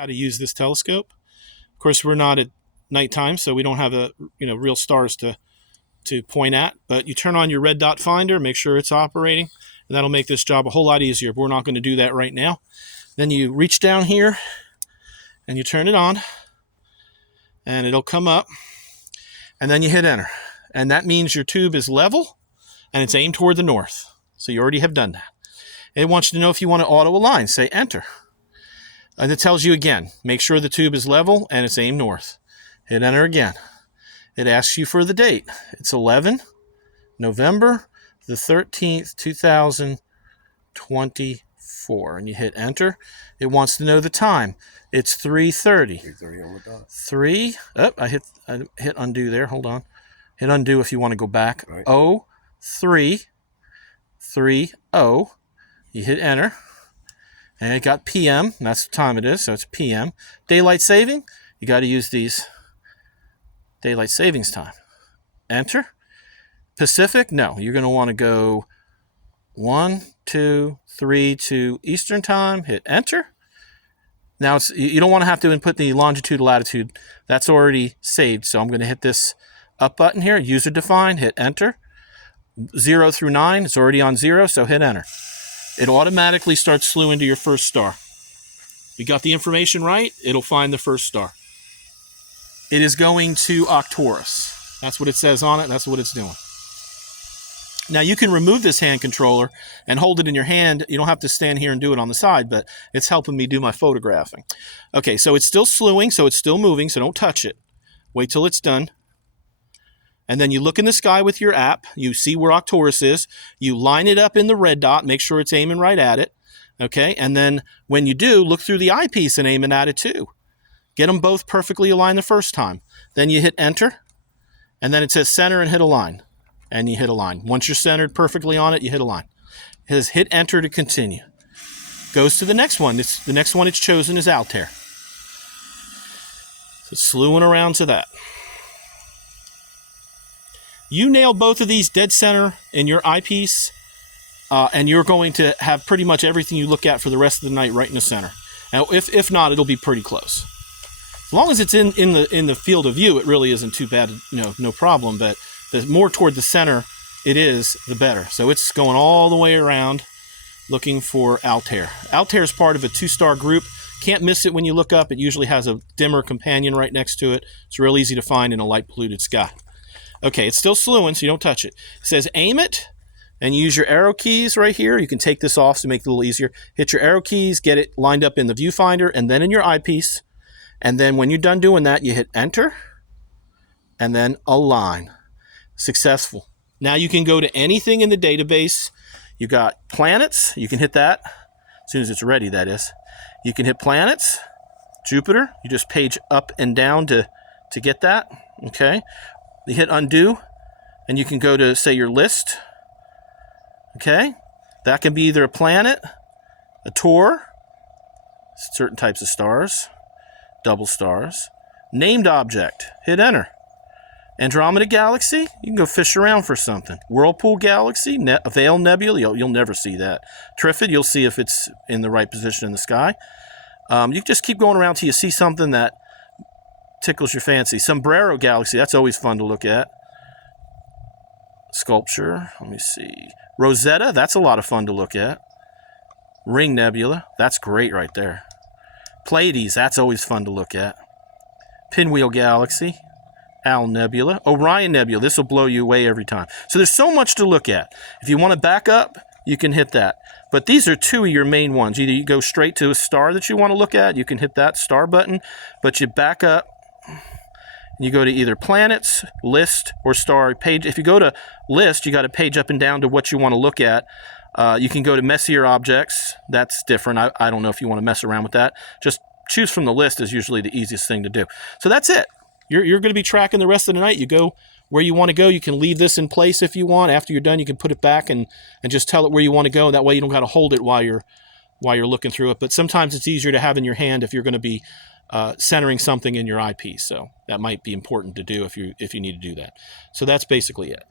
how to use this telescope. Of course, we're not at nighttime, so we don't have real stars to point at. But you turn on your red dot finder, make sure it's operating, and that'll make this job a whole lot easier. But we're not going to do that right now. Then you reach down here and you turn it on, and it'll come up, and then you hit enter, and that means your tube is level and it's aimed toward the north. So you already have done that. It wants you to know if you want to auto align. Say enter. And it tells you again, make sure the tube is level and it's aimed north. Hit enter again. It asks you for the date. It's 11 November the 13th, 2024. And you hit enter. It wants to know the time. It's 3:30. 3:30 on the dot. 3. Oh, I hit undo there. Hold on. Hit undo if you want to go back. Right. 03:30. You hit enter. And it got PM. That's the time it is, so it's PM. Daylight saving, you got to use these daylight savings time. Enter. Pacific, no. You're going to want to go 1, 2, 3 to Eastern time. Hit enter. Now, you don't want to have to input the longitude, latitude. That's already saved, so I'm going to hit this up button here. User define, hit enter. 0 through 9, it's already on 0, so hit enter. It automatically starts slewing to your first star. You got the information right, it'll find the first star. It is going to Arcturus. That's what it says on it, that's what it's doing. Now you can remove this hand controller and hold it in your hand. You don't have to stand here and do it on the side, but it's helping me do my photographing. Okay, so it's still slewing, so it's still moving, so don't touch it. Wait till it's done. And then you look in the sky with your app. You see where Arcturus is. You line it up in the red dot. Make sure it's aiming right at it. Okay? And then when you do, look through the eyepiece and aim it at it too. Get them both perfectly aligned the first time. Then you hit enter. And then it says center and hit align. And you hit align. Once you're centered perfectly on it, you hit align. It says hit enter to continue. Goes to the next one. The next one it's chosen is Altair. So it's slewing around to that. You nail both of these dead center in your eyepiece, and you're going to have pretty much everything you look at for the rest of the night right in the center. Now, if not, it'll be pretty close. As long as it's in the field of view, it really isn't too bad, no problem. But the more toward the center it is, the better. So it's going all the way around looking for Altair. Altair is part of a 2-star group. Can't miss it when you look up. It usually has a dimmer companion right next to it. It's real easy to find in a light polluted sky. Okay, it's still slewing, so you don't touch it. It says aim it, and use your arrow keys right here. You can take this off to make it a little easier. Hit your arrow keys, get it lined up in the viewfinder, and then in your eyepiece. And then when you're done doing that, you hit enter, and then align. Successful. Now you can go to anything in the database. You got planets. You can hit that as soon as it's ready, that is. You can hit planets, Jupiter. You just page up and down to get that, okay? You hit undo, and you can go to, say, your list. Okay? That can be either a planet, a tour, certain types of stars, double stars, named object. Hit enter. Andromeda Galaxy, you can go fish around for something. Whirlpool Galaxy, Veil Nebula, you'll never see that. Trifid, you'll see if it's in the right position in the sky. You just keep going around till you see something that tickles your fancy. Sombrero Galaxy, that's always fun to look at. Sculpture, let me see. Rosetta, that's a lot of fun to look at. Ring Nebula, that's great right there. Pleiades, that's always fun to look at. Pinwheel Galaxy. Owl Nebula. Orion Nebula, this will blow you away every time. So there's so much to look at. If you want to back up, you can hit that. But these are two of your main ones. Either you go straight to a star that you want to look at, you can hit that star button, but you back up, you go to either planets, list, or star page. If you go to list, you got to page up and down to what you want to look at. You can go to messier objects. That's different. I don't know if you want to mess around with that. Just choose from the list is usually the easiest thing to do. So that's it. You're going to be tracking the rest of the night. You go where you want to go. You can leave this in place if you want. After you're done, you can put it back and just tell it where you want to go. That way you don't got to hold it while you're looking through it. But sometimes it's easier to have in your hand if you're going to be centering something in your eyepiece. So that might be important to do if you need to do that. So that's basically it.